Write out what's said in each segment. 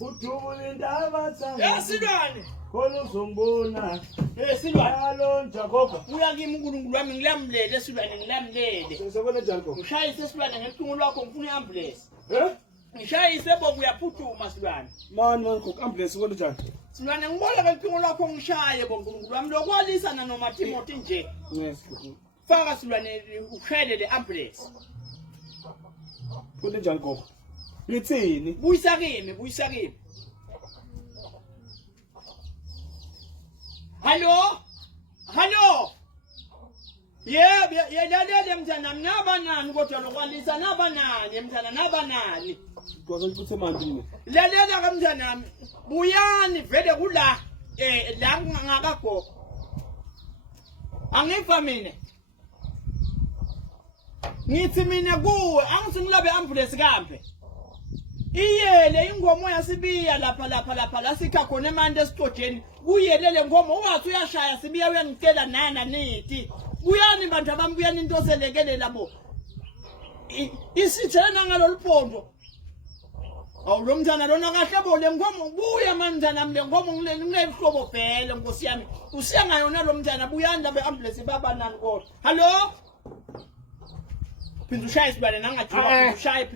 Udubule indaba sami. Silwane. Khona uzombona. Silwane. Alonja gogo. Uya kimi uNkulunkulu wami ngilamlele silwane ngilamlele. Sesebona njani gogo? Ngishayise silwane ngecingo lwakho ngifuna iambulance. Ngishayise bo uyaphuthuma silwane. Man gogo ambulance ubona njani? Silwane ngibona ngecingo lwakho ngishaye bo uNkulunkulu wami lokwalisana noma Timothy nje. Yes. Faka silwane ushayele le ambulance. Ubona njani gogo? Ngithini? Buyisa kimi. Hallo. Yelalela mntana nabanani kodwa lokwalisa nabanani mntana nabanani. Ngoba ngiphethe manje mina. Lalela ke mntana buyani vele kula la ngakagogo. Angifa mina. Ngithi mina kuwe angithi ngilabe ambulance kambe. Iyele ingomo yasibiya lapha la sikha khona emande esitojeni kuyelele ngomo ungathi uyashaya sibiya uyangicela nana nithi buyani bantu abami buyani into selekele labo isithena ngaloluphondo awulo mntana lona kahle bole ngomo buya mantana mle ngomo ngilehlobo vele nkosi yami usiya ngayona lo mntana buyani labe ambulance baba nani kodwa hallo Pindushaya silwane nangathi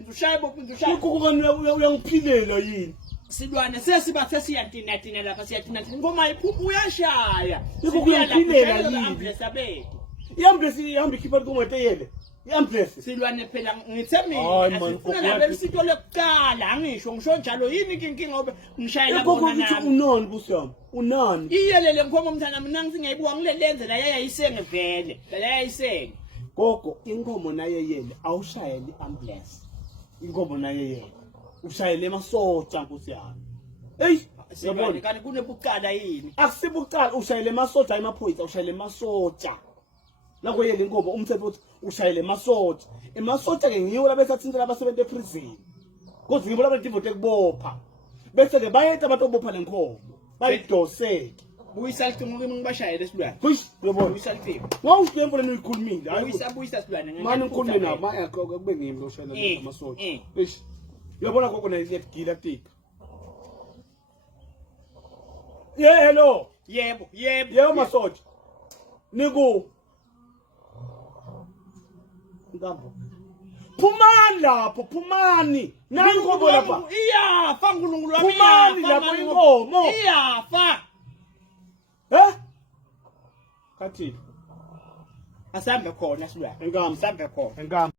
ushaye bo Pindushaya ukukona uyangiphilela yini silwane sesibathe siyatina lapha siyatina ngoma iphuphu uyashaya ukuyaphilela yini ambulance abethu iambulance ihamba ikhipha kumweteyele iambulance silwane phela ngithe mina ngifuna labe isito lokuqala angisho ngisho njalo yini inkingi ngoba ngishayela bona nami unoni busami unani iyelele ngoma umntana mina ngisingayibuka ngilelenze la yayisenge vele la yayisenge gogo inkomo naye yele awushayeli ambulance inkomo naye yele ushayele emasotsha nkosi yami yabona kanti kunebucala yini akusibucala ushayele emasotsha emaphoyisa ushayele emasotsha nako yele inkomo umthetho uthi ushayele emasotsha ke ngiyo labesathinthela abasebenza eprison kodwa ngibo labadivote kubopha bese ke bayetha abantu obopha lenkomo bayidoseke Buyisa licingo kimi ngibashayele silwane. Yabona. Buyisa licingo. Ngawuhlempho lena uyikhulumile. Buyisa silwane ngeke. Manje ngikhulume nabo manje kube ngimi lo shayela amasotsha. Yabona gogo na ilegila tika. Hello. Yebo masotsha. Niku. Ngapho. Phumani lapho, phumani. Nani ngobo lapha? Iyafa uNkulunkulu wami. Phumani lapho inkomo. Iyafa. Kathi asambe khona silwane engam asambe khona